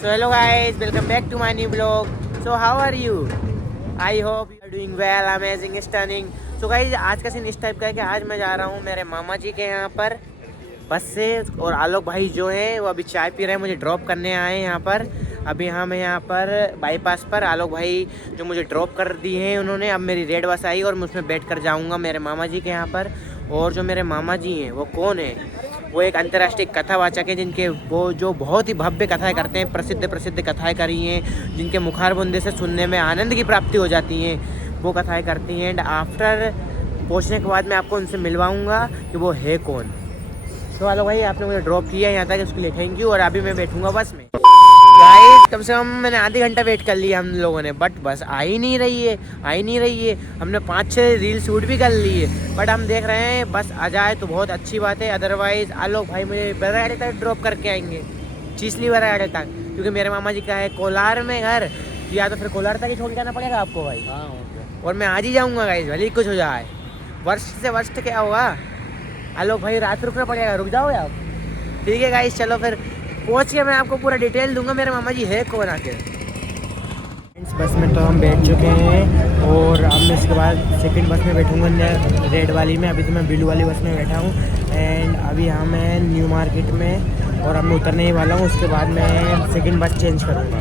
So hello guys, welcome back to my new vlog. So how are you? I hope you are doing well, amazing, stunning. So guys, आज का scene इस type का है कि आज मैं जा रहा हूँ मेरे मामा जी के यहाँ पर बस से, और आलोक भाई जो हैं वो अभी चाय पी रहे हैं, मुझे ड्रॉप करने आए हैं यहाँ पर। अभी हम यहाँ पर बाईपास पर, आलोक भाई जो मुझे ड्रॉप कर दी हैं उन्होंने। अब मेरी रेड बस आई और मैं उसमें बैठ कर जाऊँगा मेरे मामा जी के यहाँ पर। और जो मेरे मामा जी हैं वो कौन है? वो एक अंतर्राष्ट्रीय कथावाचक है, जिनके वो जो बहुत ही भव्य कथाएं करते हैं, प्रसिद्ध प्रसिद्ध कथाएं करी हैं, जिनके मुखारबुंदे से सुनने में आनंद की प्राप्ति हो जाती हैं, वो कथाएं करती हैं। एंड आफ्टर पहुँचने के बाद मैं आपको उनसे मिलवाऊँगा कि वो है कौन। तो हेलो भाई, आपने मुझे ड्रॉप किया यहाँ तक, इसके लिए थैंक यू। और अभी मैं बैठूंगा बस में। गाइस, कम से कम मैंने आधी घंटा वेट कर लिया हम लोगों ने, बट बस आ ही नहीं रही है। हमने 5-6 रील शूट भी कर ली है, बट हम देख रहे हैं बस आ जाए तो बहुत अच्छी बात है। अदरवाइज़ आलोक भाई मुझे बराड़े तक ड्रॉप करके आएंगे, चिचली बराड़े तक, क्योंकि मेरे मामा जी का है कोलार में घर। या तो फिर कोलार तक ही छोड़ के आना पड़ेगा आपको भाई। और मैं आज ही जाऊँगा गाइस, भले ही कुछ हो जाए। वर्स्ट से वर्स्ट क्या होगा, आलोक भाई रात रुकना पड़ेगा, रुक जाओगे आप? ठीक है गाइस, चलो फिर पहुँच के मैं आपको पूरा डिटेल दूंगा मेरे मामा जी है कौन आके। बस में तो हम बैठ चुके हैं, और अब मैं इसके बाद सेकंड बस में बैठूंगा, रेड वाली में। अभी तो मैं ब्लू वाली बस में बैठा हूँ। एंड अभी यहाँ मैं न्यू मार्केट में, और अब मैं उतरने ही वाला हूँ। उसके बाद मैं सेकंड बस चेंज करूँगा।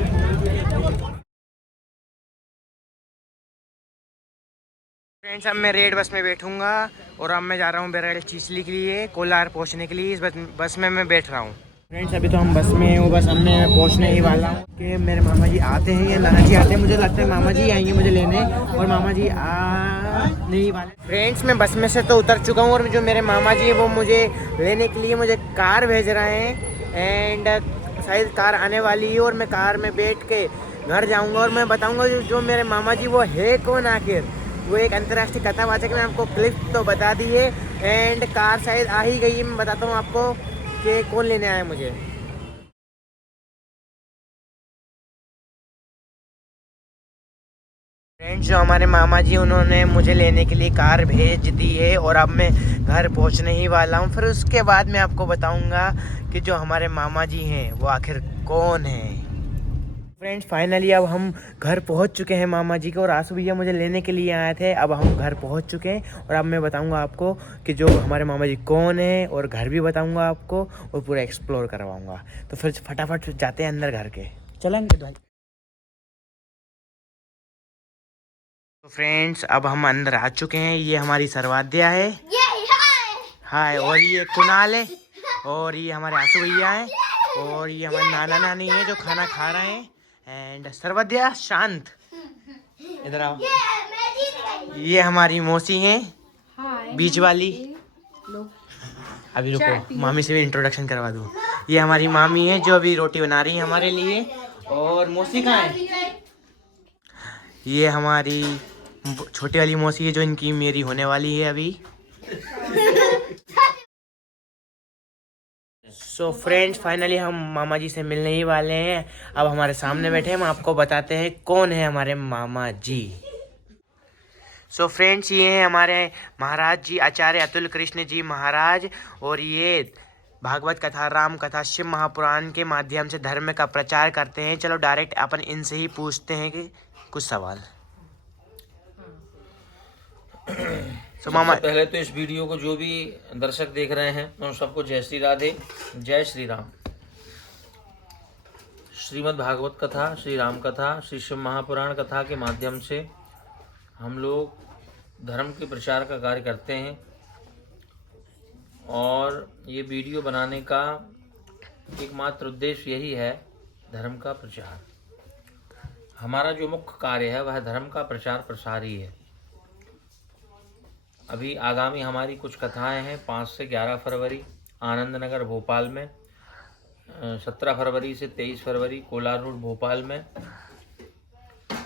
फ्रेंड्स, अब मैं रेड बस में बैठूंगा, और अब मैं जा रहा हूँ बेरल चिचली के लिए, कोलार पहुँचने के लिए। इस बस में मैं बैठ रहा हूँ। फ्रेंड्स, अभी तो हम बस में हैं, वो बस अब मैं पहुँचने ही वाला हूँ कि मेरे मामा जी आते हैं या नाना जी आते हैं। मुझे लगता है मामा जी आएंगे मुझे लेने, और मामा जी आ नहीं वाले। फ्रेंड्स, मैं बस में से तो उतर चुका हूँ, और जो मेरे मामा जी हैं वो मुझे लेने के लिए मुझे कार भेज रहे हैं। एंड शायद कार आने वाली है, और मैं कार में बैठ के घर जाऊँगा, और मैं बताऊँगा जो मेरे मामा जी वो है कौन आखिर। वो एक अंतर्राष्ट्रीय कथावाचक, ने आपको क्लिप तो बता दी है। एंड कार शायद आ ही गई है, मैं बताता हूँ आपको कि कौन लेने आया मुझे। फ्रेंड्स, जो हमारे मामा जी उन्होंने मुझे लेने के लिए कार भेज दी है, और अब मैं घर पहुंचने ही वाला हूं। फिर उसके बाद मैं आपको बताऊंगा कि जो हमारे मामा जी हैं वो आखिर कौन है। फ्रेंड्स, फाइनली अब हम घर पहुंच चुके हैं मामा जी के, और आंसू भैया मुझे लेने के लिए आए थे। अब हम घर पहुंच चुके हैं, और अब मैं बताऊंगा आपको कि जो हमारे मामा जी कौन है, और घर भी बताऊंगा आपको, और पूरा एक्सप्लोर करवाऊंगा। तो फिर फटाफट जाते हैं अंदर घर के, चलेंगे भाई। तो फ्रेंड्स, अब हम अंदर आ चुके हैं। ये हमारी सर्वाध्या है, हाय। और ये कुणाल है, और ये हमारे आंसू भैया हैं, और ये हमारे नाना नानी है जो खाना खा रहे हैं। एंड सर्वाध्या शांत, इधर आओ। ये हमारी मौसी हैं, बीच वाली। अभी रुको, मामी से भी इंट्रोडक्शन करवा दूँ। ये हमारी मामी है जो अभी रोटी बना रही है हमारे लिए। और मौसी कहाँ है? ये हमारी छोटी वाली मौसी है, जो इनकी मेरी होने वाली है अभी। सो फ्रेंड्स, फाइनली हम मामा जी से मिलने ही वाले हैं। अब हमारे सामने बैठे हैं, हम आपको बताते हैं कौन है हमारे मामा जी। सो फ्रेंड्स, ये हैं हमारे महाराज जी, आचार्य अतुल कृष्ण जी महाराज। और ये भागवत कथा, राम कथा, शिव महापुराण के माध्यम से धर्म का प्रचार करते हैं। चलो डायरेक्ट अपन इनसे ही पूछते हैं कि कुछ सवाल। सो मामा, पहले तो इस वीडियो को जो भी दर्शक देख रहे हैं उन सबको जय श्री राधे, जय श्री राम। श्रीमद् भागवत कथा, श्री राम कथा, श्री शिव महापुराण कथा के माध्यम से हम लोग धर्म के प्रचार का कार्य करते हैं, और ये वीडियो बनाने का एकमात्र उद्देश्य यही है, धर्म का प्रचार। हमारा जो मुख्य कार्य है वह धर्म का प्रचार प्रसार ही है। अभी आगामी हमारी कुछ कथाएं हैं 5 से 11 फरवरी आनंद नगर भोपाल में, 17 फरवरी से 23 फरवरी कोलार रोड भोपाल में।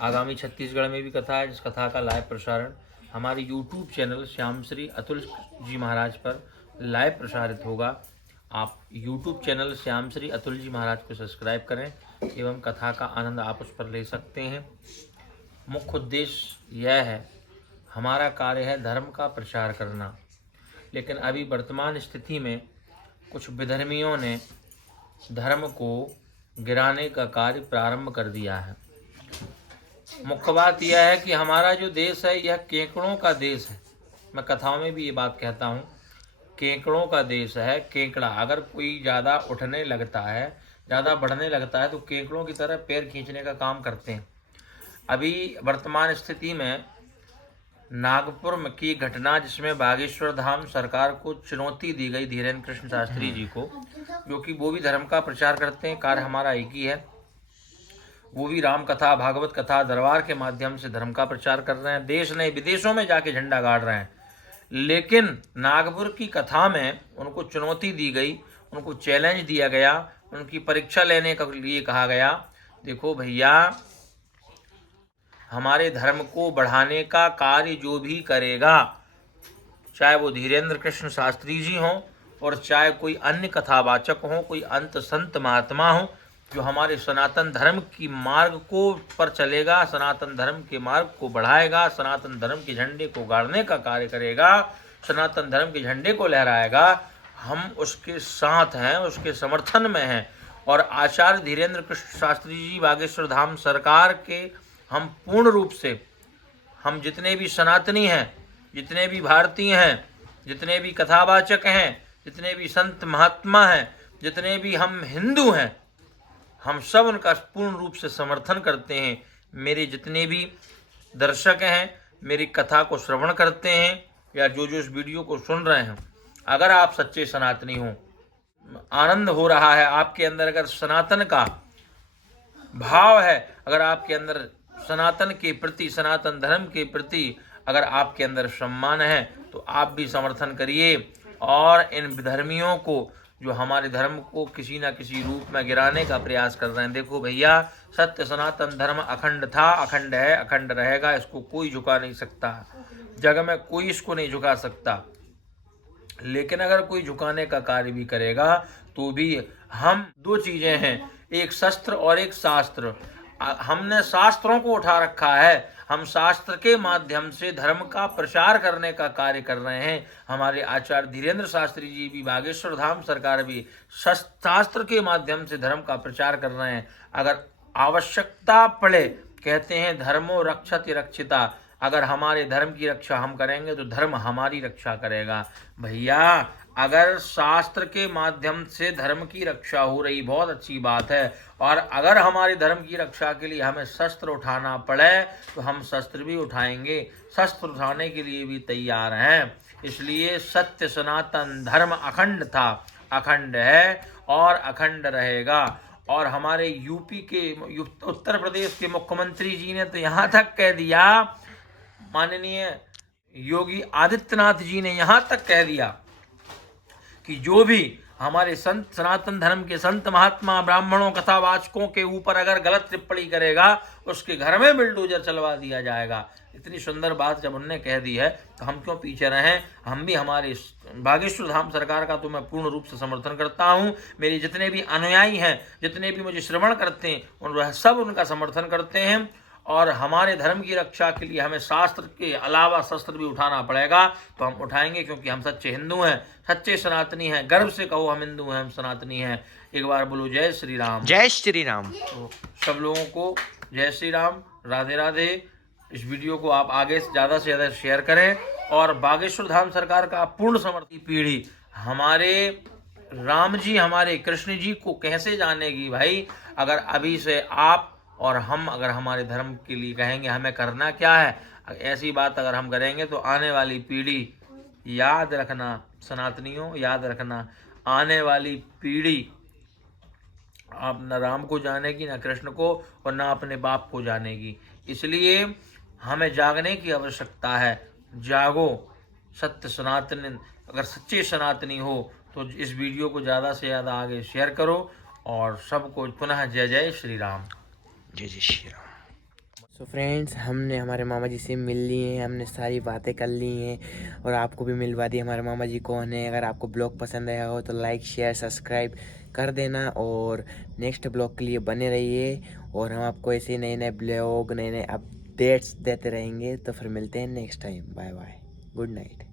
आगामी छत्तीसगढ़ में भी कथा है, जिस कथा का लाइव प्रसारण हमारे यूट्यूब चैनल श्याम श्री अतुल जी महाराज पर लाइव प्रसारित होगा। आप यूट्यूब चैनल श्याम श्री अतुल जी महाराज को सब्सक्राइब करें, एवं कथा का आनंद आप उस पर ले सकते हैं। मुख्य उद्देश्य यह है, हमारा कार्य है धर्म का प्रचार करना, लेकिन अभी वर्तमान स्थिति में कुछ विधर्मियों ने धर्म को गिराने का कार्य प्रारंभ कर दिया है। मुख्य बात यह है कि हमारा जो देश है यह केकड़ों का देश है। मैं कथाओं में भी ये बात कहता हूँ, केकड़ों का देश है। केकड़ा अगर कोई ज़्यादा उठने लगता है, ज़्यादा बढ़ने लगता है, तो केकड़ों की तरह पैर खींचने का काम करते हैं। अभी वर्तमान स्थिति में नागपुर की घटना, जिसमें बागेश्वर धाम सरकार को चुनौती दी गई, धीरेन्द्र कृष्ण शास्त्री जी को, जो कि वो भी धर्म का प्रचार करते हैं, कार्य हमारा एक ही है। वो भी राम कथा, भागवत कथा, दरबार के माध्यम से धर्म का प्रचार कर रहे हैं। देश नहीं विदेशों में जाके झंडा गाड़ रहे हैं। लेकिन नागपुर की कथा में उनको चुनौती दी गई, उनको चैलेंज दिया गया, उनकी परीक्षा लेने के लिए कहा गया, देखो भैया, हमारे धर्म को बढ़ाने का कार्य जो भी करेगा, चाहे वो धीरेन्द्र कृष्ण शास्त्री जी हों और चाहे कोई अन्य कथावाचक हों, कोई अंत संत महात्मा हों, जो हमारे सनातन धर्म की मार्ग को पर चलेगा, सनातन धर्म के मार्ग को बढ़ाएगा, सनातन धर्म के झंडे को गाड़ने का कार्य करेगा, सनातन धर्म के झंडे को लहराएगा, हम उसके साथ हैं, उसके समर्थन में हैं। और आचार्य धीरेन्द्र कृष्ण शास्त्री जी, बागेश्वर धाम सरकार के हम पूर्ण रूप से, हम जितने भी सनातनी हैं, जितने भी भारतीय हैं, जितने भी कथावाचक हैं, जितने भी संत महात्मा हैं, जितने भी हम हिंदू हैं, हम सब उनका पूर्ण रूप से समर्थन करते हैं। मेरे जितने भी दर्शक हैं, मेरी कथा को श्रवण करते हैं या जो इस वीडियो को सुन रहे हैं, अगर आप सच्चे सनातनी हो, आनंद हो रहा है आपके अंदर, अगर सनातन का भाव है, अगर आपके अंदर सनातन के प्रति, सनातन धर्म के प्रति अगर आपके अंदर सम्मान है, तो आप भी समर्थन करिए और इन विधर्मियों को, जो हमारे धर्म को किसी न किसी रूप में गिराने का प्रयास कर रहे हैं। देखो भैया, सत्य सनातन धर्म अखंड था, अखंड है, अखंड रहेगा, इसको कोई झुका नहीं सकता, जग में कोई इसको नहीं झुका सकता। लेकिन अगर कोई झुकाने का कार्य भी करेगा तो भी हम, दो चीजें हैं, एक शस्त्र और एक शास्त्र। हमने शास्त्रों को उठा रखा है, हम शास्त्र के माध्यम से धर्म का प्रचार करने का कार्य कर रहे हैं। हमारे आचार्य धीरेन्द्र शास्त्री जी भी, बागेश्वर धाम सरकार भी शास्त्र के माध्यम से धर्म का प्रचार कर रहे हैं। अगर आवश्यकता पड़े, कहते हैं धर्मो रक्षति रक्षिता, अगर हमारे धर्म की रक्षा हम करेंगे तो धर्म हमारी रक्षा करेगा। भैया, अगर शास्त्र के माध्यम से धर्म की रक्षा हो रही, बहुत अच्छी बात है, और अगर हमारे धर्म की रक्षा के लिए हमें शस्त्र उठाना पड़े तो हम शस्त्र भी उठाएंगे, शस्त्र उठाने के लिए भी तैयार हैं। इसलिए सत्य सनातन धर्म अखंड था, अखंड है और अखंड रहेगा। और हमारे यूपी के, उत्तर प्रदेश के मुख्यमंत्री जी ने तो यहाँ तक कह दिया, माननीय योगी आदित्यनाथ जी ने यहाँ तक कह दिया कि जो भी हमारे संत, सनातन धर्म के संत महात्मा, ब्राह्मणों, कथावाचकों के ऊपर अगर गलत टिप्पणी करेगा, उसके घर में बिल्डोजर चलवा दिया जाएगा। इतनी सुंदर बात जब उन्होंने कह दी है तो हम क्यों पीछे रहें। हम भी हमारे बागेश्वर धाम सरकार का तो मैं पूर्ण रूप से समर्थन करता हूँ। मेरे जितने भी अनुयायी हैं, जितने भी मुझे श्रवण करते हैं, उन सब उनका समर्थन करते हैं। और हमारे धर्म की रक्षा के लिए हमें शास्त्र के अलावा शस्त्र भी उठाना पड़ेगा तो हम उठाएंगे, क्योंकि हम सच्चे हिंदू हैं, सच्चे सनातनी हैं। गर्व से कहो हम हिंदू हैं, हम सनातनी हैं। एक बार बोलो जय श्री राम। जय श्री राम। तो सब लोगों को जय श्री राम, राधे राधे। इस वीडियो को आप आगे से ज़्यादा शेयर करें और बागेश्वर धाम सरकार का पूर्ण समर्थन। पीढ़ी हमारे राम जी, हमारे कृष्ण जी को कैसे जानेगी भाई, अगर अभी से आप और हम अगर हमारे धर्म के लिए कहेंगे हमें करना क्या है, ऐसी बात अगर हम करेंगे तो आने वाली पीढ़ी, याद रखना सनातनियों, याद रखना, आने वाली पीढ़ी आप न राम को जानेगी, न कृष्ण को, और न अपने बाप को जानेगी। इसलिए हमें जागने की आवश्यकता है। जागो, सत्य सनातन, अगर सच्चे सनातनी हो तो इस वीडियो को ज़्यादा से ज़्यादा आगे शेयर करो और सबको पुनः जय जय श्री राम। जय जय श्री राम। सो फ्रेंड्स, हमने हमारे मामा जी से मिल लिए हैं, हमने सारी बातें कर ली हैं और आपको भी मिलवा दी हमारे मामा जी कौन है। अगर आपको ब्लॉग पसंद आया हो तो लाइक, शेयर, सब्सक्राइब कर देना और नेक्स्ट ब्लॉग के लिए बने रहिए। और हम आपको ऐसे नए नए ब्लॉग, नए नए अपडेट्स देते रहेंगे। तो फिर मिलते हैं next time. Bye bye, good night.